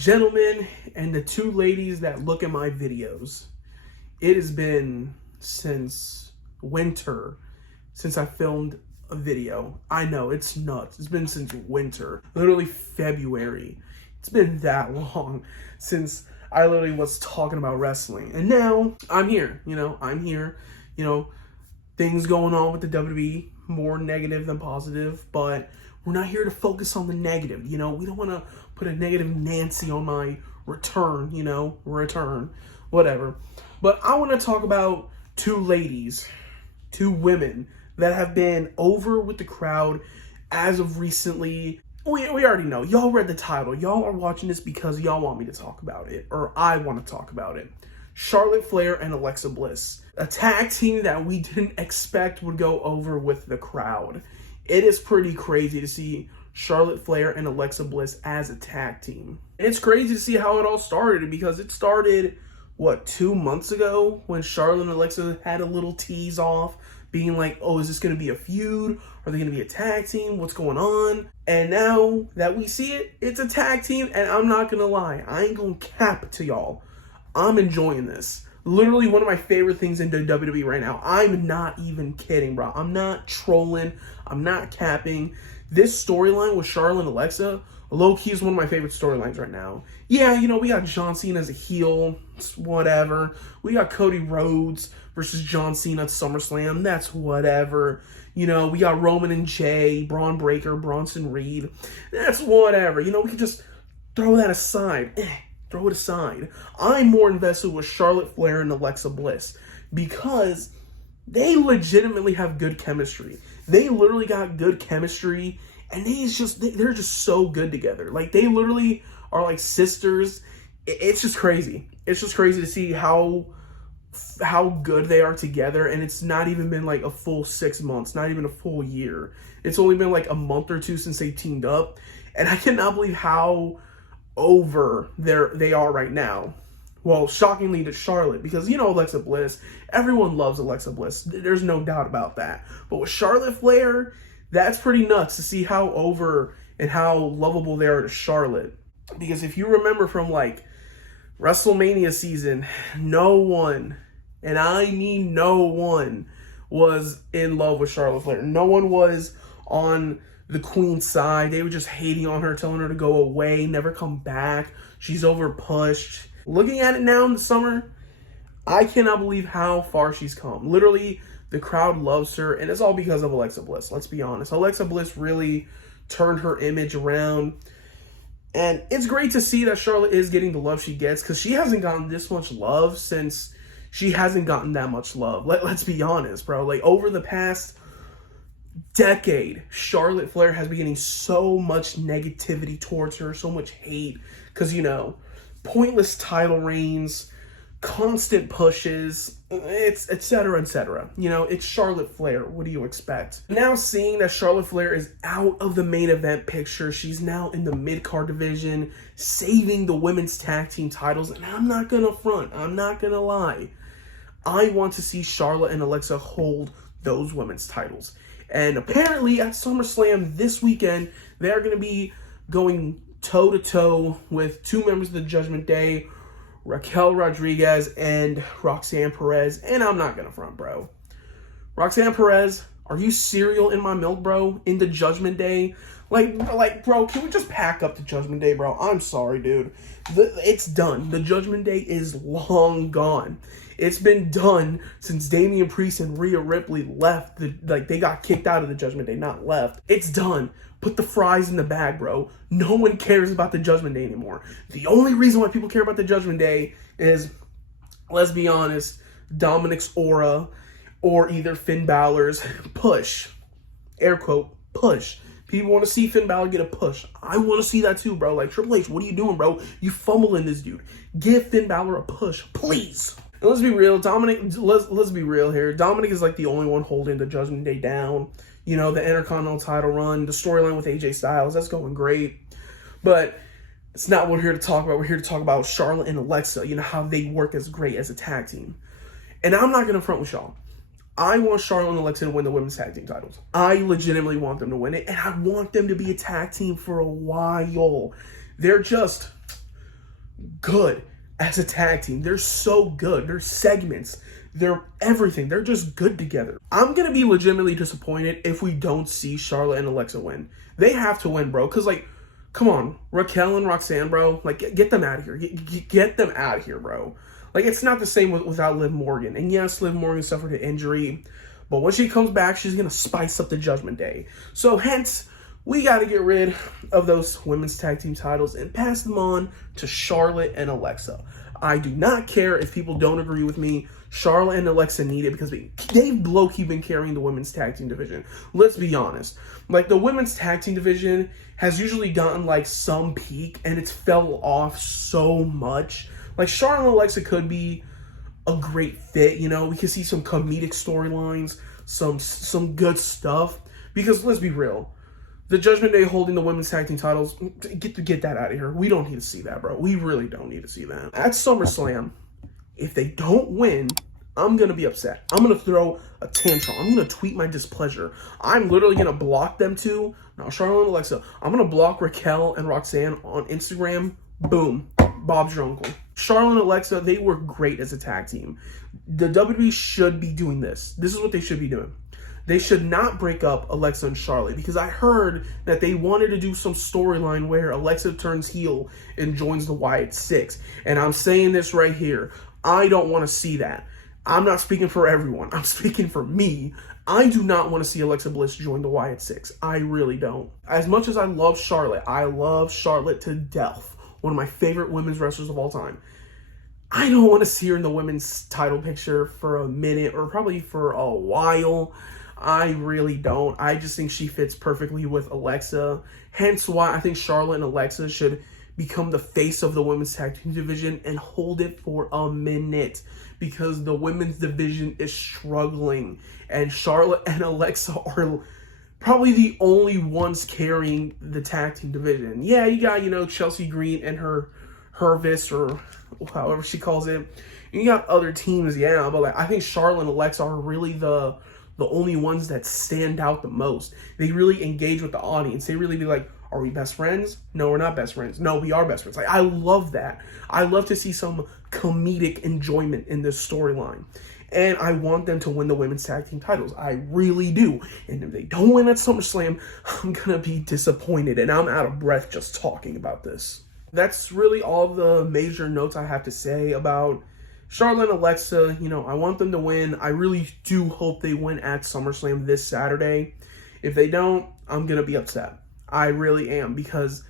Gentlemen, and the two ladies that look at my videos, it has been since winter since I filmed a video. I know, it's nuts. It's been since winter, literally February. It's been that long since I literally was talking about wrestling. And now I'm here, I'm here, things going on with the WWE, more negative than positive, but we're not here to focus on the negative. We don't want to put a negative Nancy on my return, whatever. But I want to talk about two ladies, two women that have been over with the crowd as of recently. We already know. Y'all read the title. Y'all are watching this because y'all want me to talk about it, or I want to talk about it. Charlotte Flair and Alexa Bliss. A tag team that we didn't expect would go over with the crowd. It is pretty crazy to see Charlotte Flair and Alexa Bliss as a tag team. It's crazy to see how it all started, because it started, 2 months ago when Charlotte and Alexa had a little tease off, being like, oh, is this going to be a feud? Are they going to be a tag team? What's going on? And now that we see it, it's a tag team, and I'm not going to lie. I ain't going to cap to y'all. I'm enjoying this. Literally one of my favorite things in the WWE right now. I'm not even kidding, bro. I'm not trolling. I'm not capping. This storyline with Charlotte and Alexa, low-key is one of my favorite storylines right now. Yeah, we got John Cena as a heel. It's whatever. We got Cody Rhodes versus John Cena at SummerSlam. That's whatever. We got Roman and Jay, Braun Breaker, Bronson Reed. That's whatever. We can just throw that aside. Throw it aside. I'm more invested with Charlotte Flair and Alexa Bliss because they legitimately have good chemistry. They literally got good chemistry, and they're just so good together. Like, they literally are like sisters. It's just crazy. It's just crazy to see how good they are together, and it's not even been like a full 6 months, not even a full year. It's only been like a month or two since they teamed up, and I cannot believe how over they are right now. Well, shockingly to Charlotte, because Alexa Bliss, everyone loves Alexa Bliss. There's no doubt about that. But with Charlotte Flair, that's pretty nuts to see how over and how lovable they are to Charlotte. Because if you remember from like WrestleMania season, no one, and I mean no one, was in love with Charlotte Flair. No one was on the Queen's side. They were just hating on her, telling her to go away, never come back. She's over pushed. Looking at it now in the summer, I cannot believe how far she's come. Literally, the crowd loves her, and it's all because of Alexa Bliss. Let's be honest. Alexa Bliss really turned her image around, and it's great to see that Charlotte is getting the love she gets, because she hasn't gotten this much love since she hasn't gotten that much love. Let's be honest, bro. Like, over the past decade, Charlotte Flair has been getting so much negativity towards her, so much hate, because pointless title reigns, constant pushes, it's etc. It's Charlotte Flair. What do you expect? Now seeing that Charlotte Flair is out of the main event picture, she's now in the mid-card division, saving the women's tag team titles, and I'm not gonna front, I'm not gonna lie. I want to see Charlotte and Alexa hold those women's titles. And apparently at SummerSlam this weekend, they're going to be going toe-to-toe with two members of the Judgment Day, Raquel Rodriguez and Roxanne Perez. And I'm not going to front, bro. Roxanne Perez, are you cereal in my milk, bro? In the Judgment Day? Like, bro, can we just pack up the Judgment Day, bro? I'm sorry, dude. It's done. The Judgment Day is long gone. It's been done since Damian Priest and Rhea Ripley left. They got kicked out of the Judgment Day, not left. It's done. Put the fries in the bag, bro. No one cares about the Judgment Day anymore. The only reason why people care about the Judgment Day is, let's be honest, Dominic's aura or either Finn Balor's push. Air quote, push. People want to see Finn Balor get a push. I want to see that too, bro. Like, Triple H, what are you doing, bro? You fumbling this dude. Give Finn Balor a push, please. And let's be real, Dominic, let's be real here. Dominic is like the only one holding the Judgment Day down. The Intercontinental title run, the storyline with AJ Styles, that's going great. But it's not what we're here to talk about. We're here to talk about Charlotte and Alexa, how they work as great as a tag team. And I'm not going to front with y'all. I want Charlotte and Alexa to win the women's tag team titles. I legitimately want them to win it, and I want them to be a tag team for a while. They're just good as a tag team. They're so good. Their segments, they're everything. They're just good together. I'm going to be legitimately disappointed if we don't see Charlotte and Alexa win. They have to win, bro. Because, like, come on. Raquel and Roxanne, bro. Like, get them out of here. Get them out of here, bro. Like, it's not the same without Liv Morgan. And yes, Liv Morgan suffered an injury. But when she comes back, she's going to spice up the Judgment Day. So, hence, we got to get rid of those women's tag team titles and pass them on to Charlotte and Alexa. I do not care if people don't agree with me. Charlotte and Alexa need it because they've low-key been carrying the women's tag team division. Let's be honest. Like, the women's tag team division has usually gotten, like, some peak, and it's fell off so much. Like, Charlotte and Alexa could be a great fit, you know? We could see some comedic storylines, some good stuff. Because, let's be real, the Judgment Day holding the women's tag team titles, get that out of here. We don't need to see that, bro. We really don't need to see that. At SummerSlam, if they don't win, I'm going to be upset. I'm going to throw a tantrum. I'm going to tweet my displeasure. I'm literally going to block them two. Now, Charlotte and Alexa. I'm going to block Raquel and Roxanne on Instagram. Boom. Bob's your uncle. Charlotte and Alexa, they were great as a tag team. The WWE should be doing this. This is what they should be doing. They should not break up Alexa and Charlotte, because I heard that they wanted to do some storyline where Alexa turns heel and joins the Wyatt Six. And I'm saying this right here. I don't want to see that. I'm not speaking for everyone. I'm speaking for me. I do not want to see Alexa Bliss join the Wyatt Six. I really don't. As much as I love Charlotte to death. One of my favorite women's wrestlers of all time. I don't want to see her in the women's title picture for a minute or probably for a while. I really don't. I just think she fits perfectly with Alexa. Hence why I think Charlotte and Alexa should become the face of the women's tag team division and hold it for a minute, because the women's division is struggling and Charlotte and Alexa are probably the only ones carrying the tag team division. Yeah, you got, you know, Chelsea Green and Hervis, or however she calls it. And you got other teams, yeah, but like I think Charlotte and Alexa are really the only ones that stand out the most. They really engage with the audience. They really be like, are we best friends? No, we're not best friends. No, we are best friends. Like, I love that. I love to see some comedic enjoyment in this storyline. And I want them to win the women's tag team titles. I really do. And if they don't win at SummerSlam, I'm going to be disappointed. And I'm out of breath just talking about this. That's really all of the major notes I have to say about Charlotte and Alexa. You know, I want them to win. I really do hope they win at SummerSlam this Saturday. If they don't, I'm going to be upset. I really am, because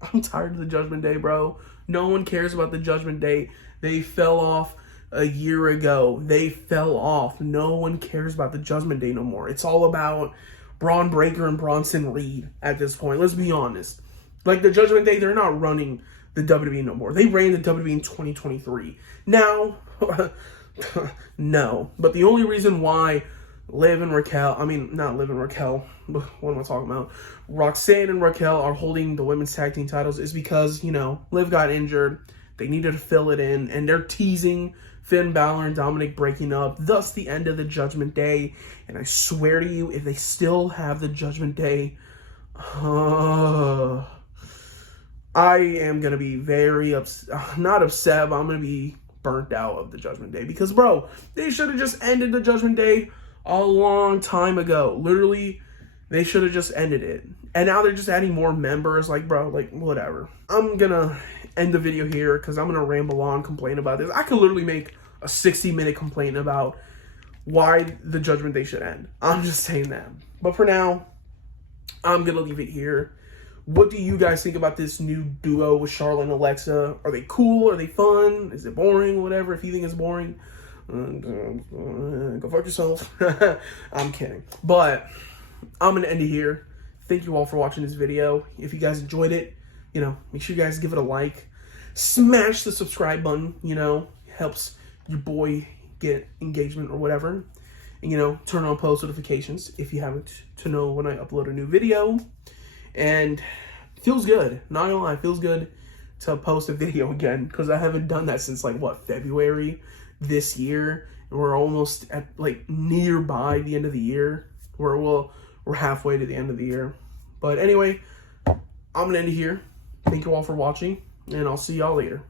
I'm tired of the Judgment Day, bro. No one cares about the Judgment Day. They fell off a year ago. They fell off. No one cares about the Judgment Day no more. It's all about Braun Breaker and Bronson Reed at this point. Let's be honest. Like, the Judgment Day, they're not running the WWE no more. They ran the WWE in 2023. Now, no. But the only reason why Liv and Raquel, what am I talking about? Roxanne and Raquel are holding the women's tag team titles is because, you know, Liv got injured. They needed to fill it in, and they're teasing Finn Balor and Dominic breaking up, thus the end of the Judgment Day. And I swear to you, if they still have the Judgment Day, I am going to be very not upset, but I'm going to be burnt out of the Judgment Day. Because, bro, they should have just ended the Judgment Day a long time ago. Literally, they should have just ended it. And now they're just adding more members. Like, bro, like, whatever. I'm going to end the video here because I'm going to ramble on, complain about this. I could literally make a 60-minute complaint about why the Judgment Day should end. I'm just saying that. But for now, I'm going to leave it here. What do you guys think about this new duo with Charlotte and Alexa? Are they cool? Are they fun? Is it boring? Whatever. If you think it's boring, go fuck yourself. I'm kidding. But I'm going to end it here. Thank you all for watching this video. If you guys enjoyed it, you know, make sure you guys give it a like. Smash the subscribe button, you know. Helps your boy get engagement or whatever. And, you know, turn on post notifications if you haven't, to know when I upload a new video. And it feels good. Not gonna lie, it feels good to post a video again, because I haven't done that since, like, what, February this year. And we're almost at, like, nearby the end of the year. We're halfway to the end of the year. But anyway, I'm gonna end it here. Thank you all for watching, and I'll see y'all later.